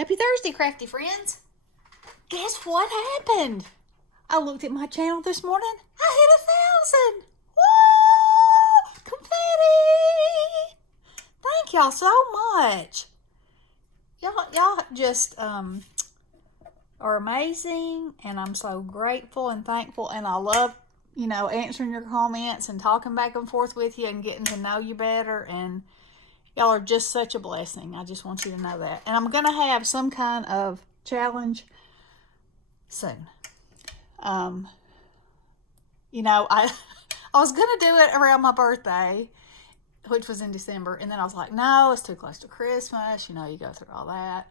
Happy Thursday, crafty friends. Guess what happened? I looked at my channel this morning. I hit 1,000. Woo! Confetti! Thank y'all so much. Y'all just are amazing, and I'm so grateful and thankful, and I love, answering your comments and talking back and forth with you and getting to know you better, and y'all are just such a blessing. I just want you to know that. And I'm going to have some kind of challenge soon. I I was going to do it around my birthday, which was in December, and then I was like, no, it's too close to Christmas. You go through all that.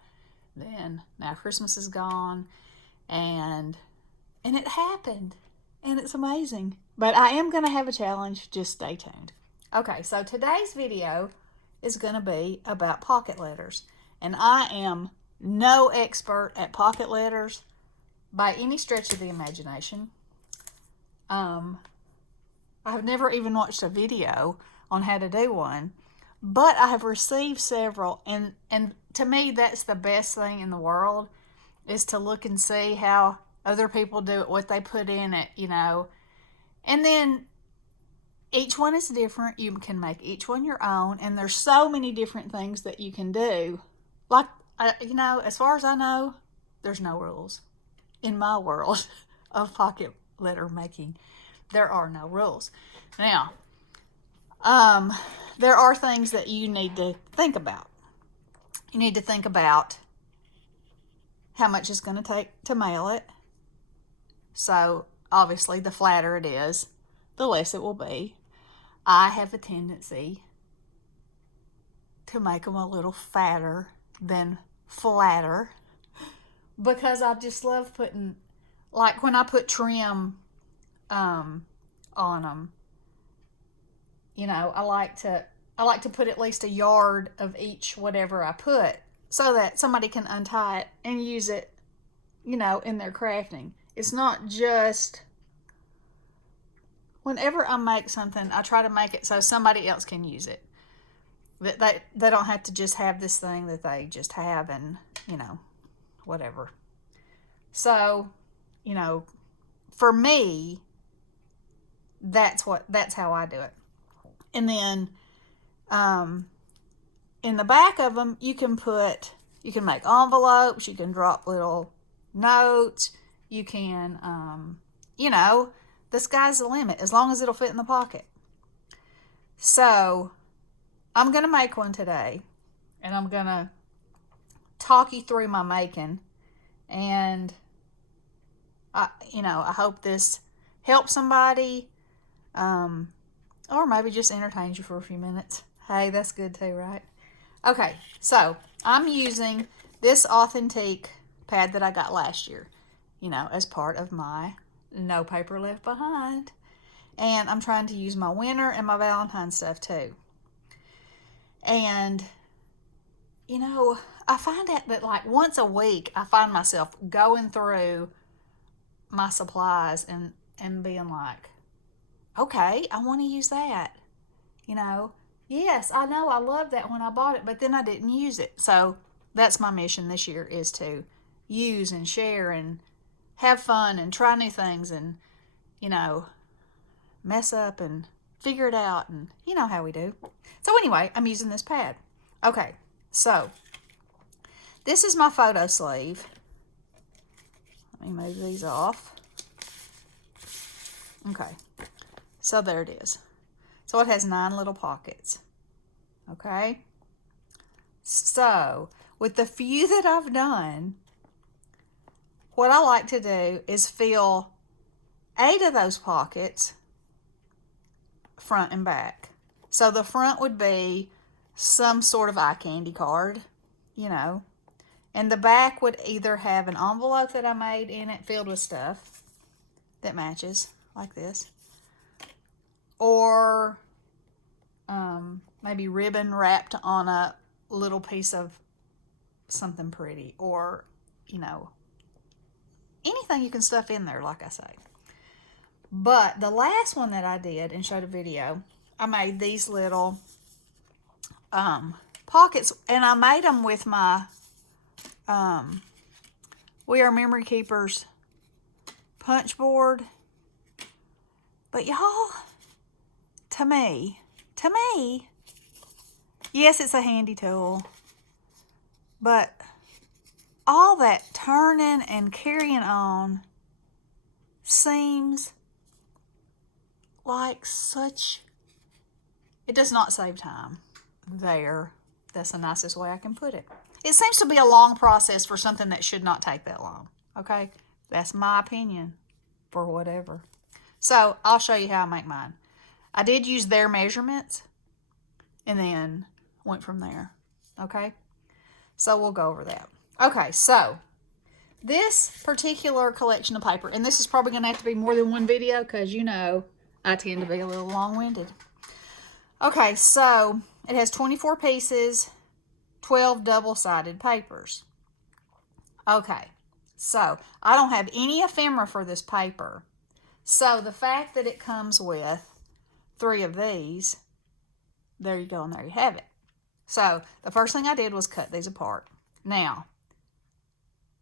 Then now Christmas is gone, and it happened, and it's amazing. But I am going to have a challenge. Just stay tuned. Okay, so today's video is going to be about pocket letters, and I am no expert at pocket letters by any stretch of the imagination. I've never even watched a video on how to do one, but I have received several, and to me that's the best thing in the world, is to look and see how other people do it, what they put in it, and then each one is different. You can make each one your own, and there's so many different things that you can do. Like, as far as I know, there's no rules in my world of pocket letter making. There are no rules. Now, there are things that you need to think about. You need to think about how much it's going to take to mail it. So, obviously, the flatter it is, the less it will be. I have a tendency to make them a little fatter than flatter, because I just love putting, like when I put trim on them, I like to put at least a yard of each whatever I put, so that somebody can untie it and use it, in their crafting. It's not just, whenever I make something, I try to make it so somebody else can use it. That they don't have to just have this thing that they just have and, whatever. So, for me, that's how I do it. And then, in the back of them, you can make envelopes, you can drop little notes, you can, the sky's the limit, as long as it'll fit in the pocket. So, I'm going to make one today, and I'm going to talk you through my making, and I hope this helps somebody, or maybe just entertains you for a few minutes. Hey, that's good too, right? Okay, so I'm using this Authentique pad that I got last year, as part of my No Paper Left Behind. And I'm trying to use my winter and my Valentine stuff too. And, I find out that like once a week, I find myself going through my supplies and being like, okay, I want to use that. Yes, I know I love that when I bought it, but then I didn't use it. So that's my mission this year, is to use and share and have fun and try new things and, mess up and figure it out, and you know how we do. So anyway, I'm using this pad. Okay, so this is my photo sleeve. Let me move these off. Okay, so there it is. So it has 9 little pockets. Okay, so with the few that I've done, what I like to do is fill 8 of those pockets, front and back. So the front would be some sort of eye candy card, and the back would either have an envelope that I made in it filled with stuff that matches, like this, or maybe ribbon wrapped on a little piece of something pretty, or, anything you can stuff in there, like I say. But the last one that I did and showed a video, I made these little pockets, and I made them with my We Are Memory Keepers punch board. But y'all, to me, yes, it's a handy tool, but all that turning and carrying on seems like it does not save time. That's the nicest way I can put it. It seems to be a long process for something that should not take that long, okay? That's my opinion for whatever. So I'll show you how I make mine. I did use their measurements and then went from there, okay? So we'll go over that. Okay, so this particular collection of paper, and this is probably going to have to be more than one video because you know I tend to be a little long-winded. Okay, so it has 24 pieces, 12 double-sided papers. Okay, so I don't have any ephemera for this paper. So the fact that it comes with 3 of these, there you go, and there you have it. So the first thing I did was cut these apart. Now,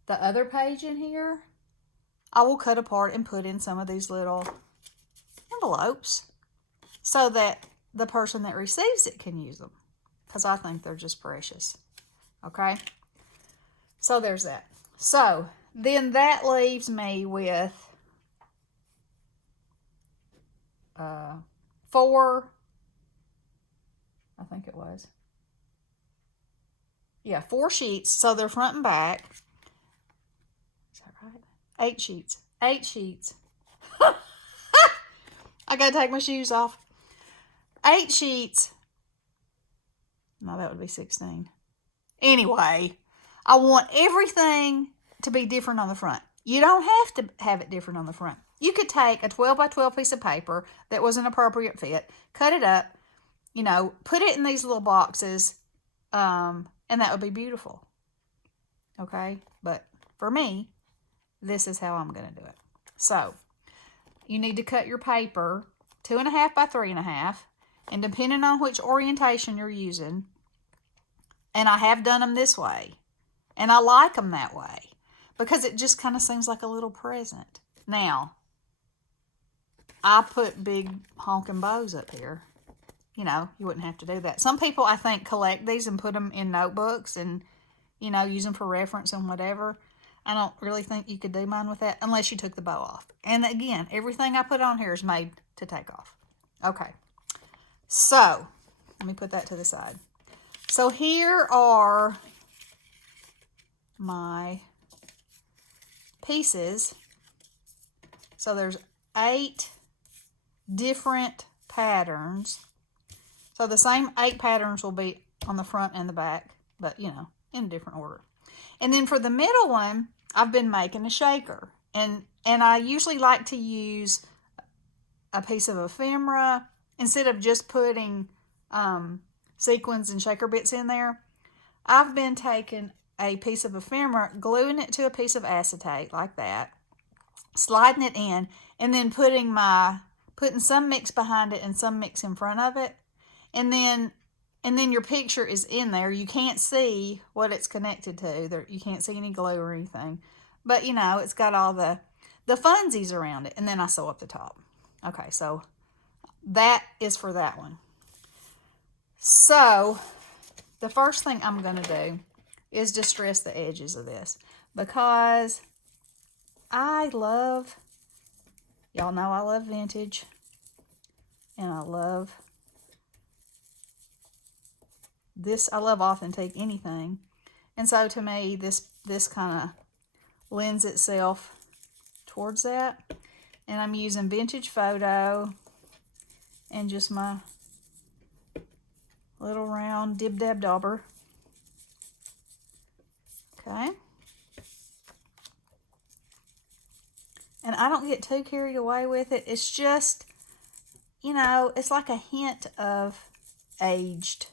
the other page in here, I will cut apart and put in some of these little envelopes so that the person that receives it can use them, because I think they're just precious. Okay, so there's that. So then that leaves me with 4, I think it was. Yeah, 4 sheets, so they're front and back. Is that right? 8 sheets. 8 sheets. I gotta take my shoes off. 8 sheets. No, that would be 16. Anyway, I want everything to be different on the front. You don't have to have it different on the front. You could take a 12 by 12 piece of paper that was an appropriate fit, cut it up, you know, put it in these little boxes, and that would be beautiful. Okay, but for me, this is how I'm going to do it. So, you need to cut your paper 2.5 by 3.5, and depending on which orientation you're using, and I have done them this way, and I like them that way, because it just kind of seems like a little present. Now, I put big honking bows up here. You know, you wouldn't have to do that. Some people, I think, collect these and put them in notebooks and, you know, use them for reference and whatever. I don't really think you could do mine with that unless you took the bow off. And again, everything I put on here is made to take off. Okay. So, let me put that to the side. So, here are my pieces. So, there's 8 different patterns. So the same 8 patterns will be on the front and the back, but you know, in a different order. And then for the middle one, I've been making a shaker. And I usually like to use a piece of ephemera instead of just putting sequins and shaker bits in there. I've been taking a piece of ephemera, gluing it to a piece of acetate like that, sliding it in, and then putting some mix behind it and some mix in front of it. And then your picture is in there. You can't see what it's connected to. You can't see any glue or anything. But, you know, it's got all the funsies around it. And then I sew up the top. Okay, so that is for that one. So, the first thing I'm going to do is distress the edges of this. Because y'all know I love vintage. And I love this. I love authentic anything. And so to me, this kind of lends itself towards that. And I'm using Vintage Photo and just my little round Dib Dab Dauber. Okay. And I don't get too carried away with it. It's just, you know, it's like a hint of aged,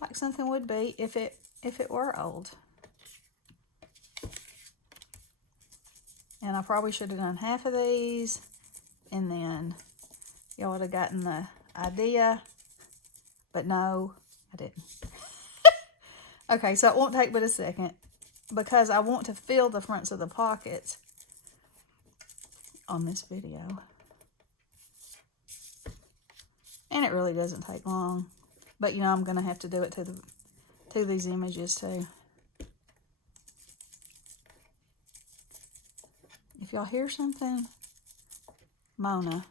like something would be if it were old. And I probably should have done half of these, and then y'all would have gotten the idea, but no, I didn't. Okay, so it won't take but a second. because I want to fill the fronts of the pockets on this video. And it really doesn't take long. But, you know, I'm going to have to do it to these images, too. If y'all hear something, Mona,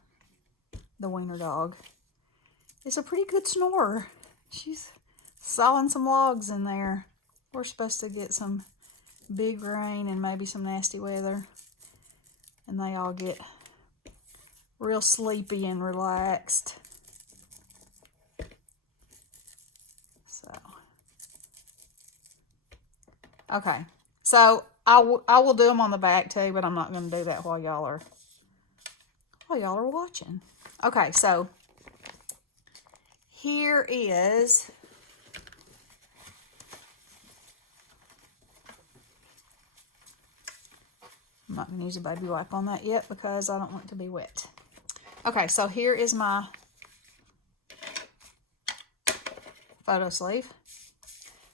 the wiener dog, is a pretty good snorer. She's sawing some logs in there. We're supposed to get some big rain and maybe some nasty weather. And they all get real sleepy and relaxed. So, okay. So, I will do them on the back too, but I'm not going to do that while y'all are watching. Okay, so here is I'm not going to use a baby wipe on that yet because I don't want it to be wet. Okay, so here is my photo sleeve.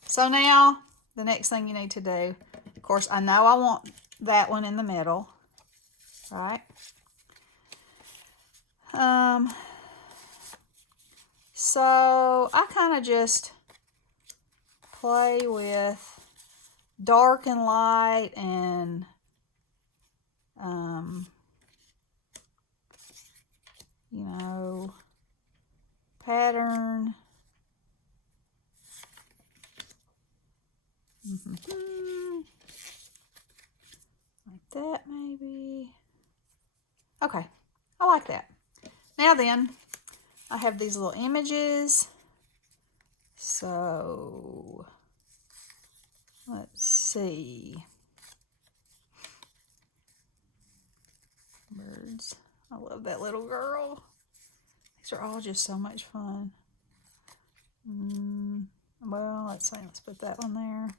So now, the next thing you need to do, of course, I know I want that one in the middle, right? So I kind of just play with dark and light and you know, pattern. Like that maybe. Okay, I like that. Now then, I have these little images. So, let's see. Birds. I love that little girl. These are all just so much fun. Well, let's see. Let's put that one there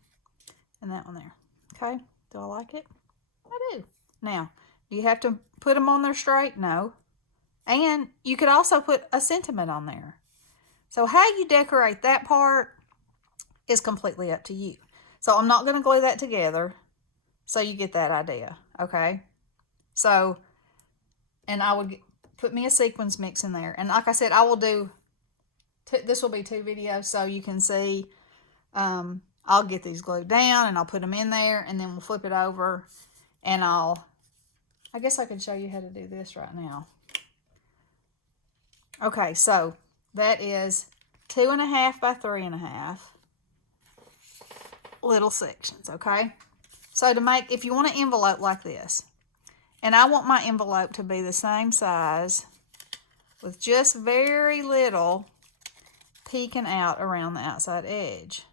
and that one there. Okay. Do I like it? I do. Now, do you have to put them on there straight? No. And you could also put a sentiment on there. So how you decorate that part is completely up to you. So I'm not going to glue that together so you get that idea. Okay. So, and I would put me a sequins mix in there. And like I said, I will do, this will be 2 videos so you can see. I'll get these glued down and I'll put them in there and then we'll flip it over and I guess I can show you how to do this right now. Okay, so that is 2.5 by 3.5 little sections, okay? So to make, if you want an envelope like this, and I want my envelope to be the same size with just very little peeking out around the outside edge.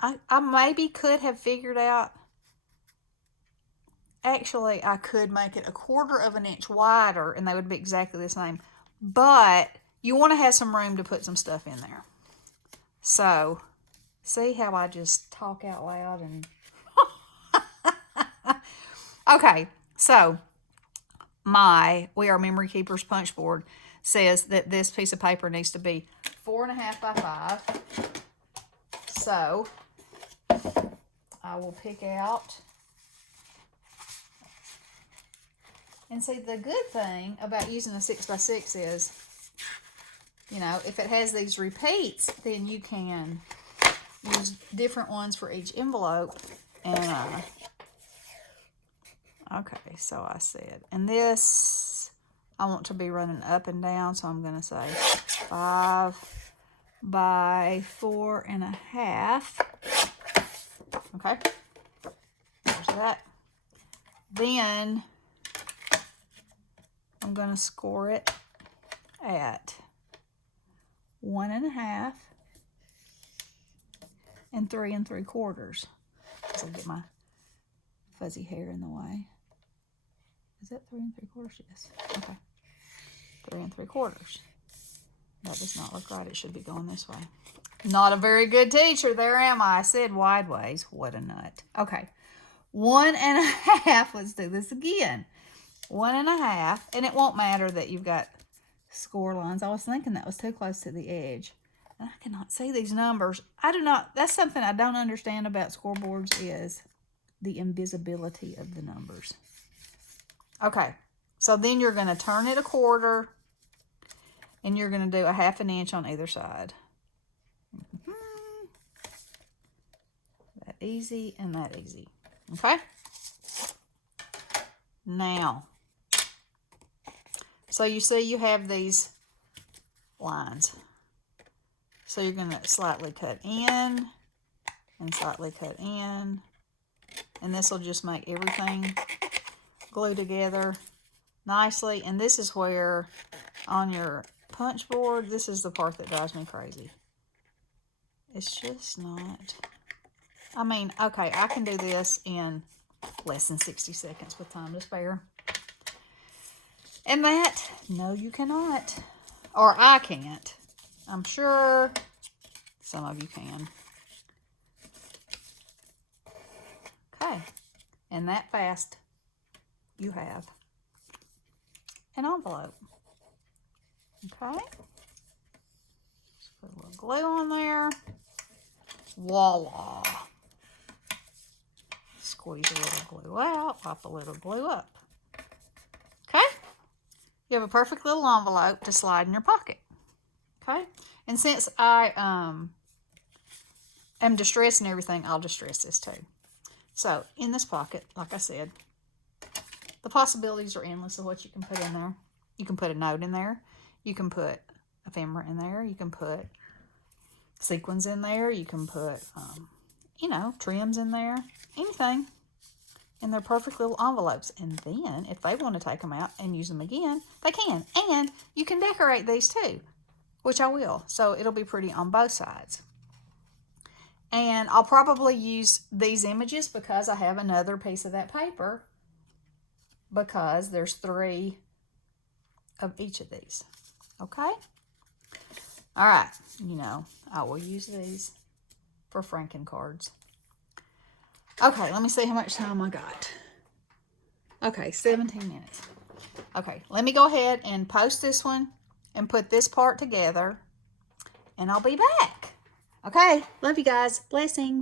I maybe could have figured out, actually I could make it 1/4 of an inch wider and they would be exactly the same. But you want to have some room to put some stuff in there. So, see how I just talk out loud and... Okay, so We Are Memory Keepers punch board says that this piece of paper needs to be 4.5 by 5. So, I will pick out... And see, the good thing about using a 6 by 6 is, you know, if it has these repeats, then you can use different ones for each envelope. And, okay, so I said, and this, I want to be running up and down, so I'm going to say 5 by 4.5. Okay, there's that. Then I'm going to score it at 1.5 and 3 3/4. Because I'll get my fuzzy hair in the way. Is that 3 3/4? Yes. Okay. 3 3/4. That does not look right. It should be going this way. Not a very good teacher. There am I. I said wide ways. What a nut. Okay. 1.5. Let's do this again. 1.5. And it won't matter that you've got score lines. I was thinking that was too close to the edge. And I cannot see these numbers. I do not, that's something I don't understand about scoreboards is the invisibility of the numbers. Okay, so then you're going to turn it a quarter and you're going to do a 1/2 inch on either side. That easy and that easy. Okay? Now, so you see you have these lines. So you're going to slightly cut in and slightly cut in. And this will just make everything glue together nicely. And this is where on your punch board, this is the part that drives me crazy. It's just not, I mean, okay, I can do this in less than 60 seconds with time to spare. And that, no, you cannot. Or I can't. I'm sure some of you can. Okay. And that fast, you have an envelope. Okay. Just put a little glue on there. Voila. Squeeze a little glue out, pop a little glue up. Okay? You have a perfect little envelope to slide in your pocket. Okay? And since I am distressing everything, I'll distress this too. So, in this pocket, like I said, the possibilities are endless of what you can put in there. You can put a note in there. You can put ephemera in there. You can put sequins in there. You can put, you know, trims in there. Anything. And they're perfect little envelopes. And then, if they want to take them out and use them again, they can. And you can decorate these too, which I will. So, it'll be pretty on both sides. And I'll probably use these images because I have another piece of that paper, because there's 3 of each of these. Okay? All right. You know, I will use these for Franken cards. Okay, let me see how much time I got. Okay, 17 minutes. Okay, let me go ahead and post this one and put this part together, and I'll be back. Okay, love you guys. Blessings.